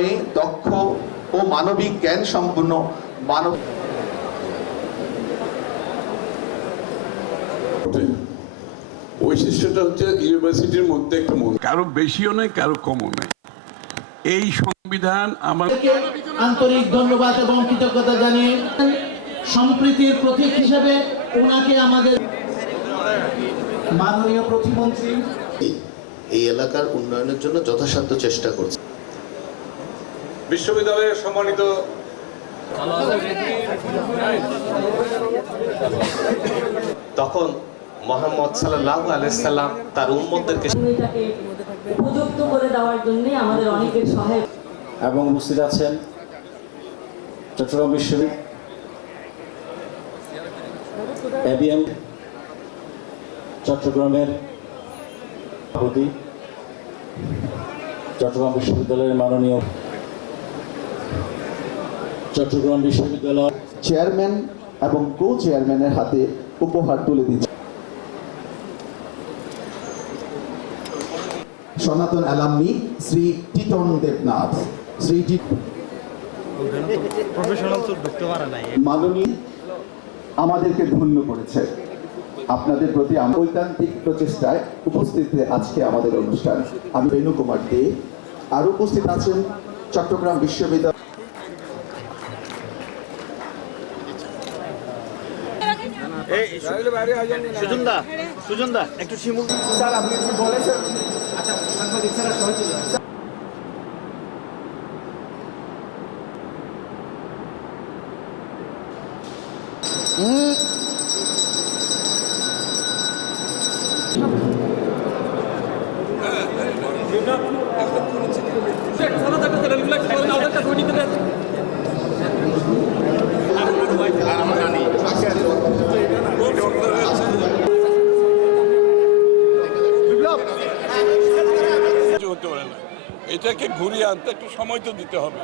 সময়ে দক্ষ ও মানবিক জ্ঞান সম্পন্ন মানব বৈশিষ্ট্যটা হচ্ছে ইউনিভার্সিটির মধ্যে একটা কারো বেশিও নেই কারো কমও নেই। এই সংবিধান আমাদেরকে আন্তরিক ধন্যবাদ এবং কৃতজ্ঞতা জানিয়ে সম্প্রীতির প্রতীক হিসেবে ওনাকে আমাদের মাননীয় প্রতিমন্ত্রী এই এলাকার উন্নয়নের জন্য যথাসাধ্য চেষ্টা করছে। বিশ্ববিদ্যালয়ের সম্মানিত তখন মুহাম্মদ সাল্লাল্লাহু আলাইহি সাল্লাম তার উম্মতদেরকে উপযুক্ত করে দেওয়ার জন্য আমাদের অনেকের সহায়তা এবং উপস্থিত আছেন চট্টগ্রাম বিশ্ববিদ্যালয় এবিএম চট্টগ্রামের সভাপতি, চট্টগ্রাম বিশ্ববিদ্যালয়ের মাননীয় চট্টগ্রাম বিশ্ববিদ্যালয় চেয়ারম্যান এবং কো চেয়ারম্যানের হাতে উপহার তুলে দিচ্ছে সনাতন অ্যালামনি শ্রী টিটন দেবনাথ। মাননীয় আমাদেরকে ধন্য করেছে। আপনাদের প্রতি ঐকান্তিক প্রচেষ্টায় উপস্থিত আজকে আমাদের অনুষ্ঠান। আমি রেণু কুমার দে। আর উপস্থিত আছেন চট্টগ্রাম বিশ্ববিদ্যালয় সুজনদা একটু শিমুল স্যার আপনি কি বলেছেন? আচ্ছা সাংবাদিক স্যার সবাই চলে আসছে। এটাকে ঘুরিয়ে আনতে একটু সময় তো দিতে হবে।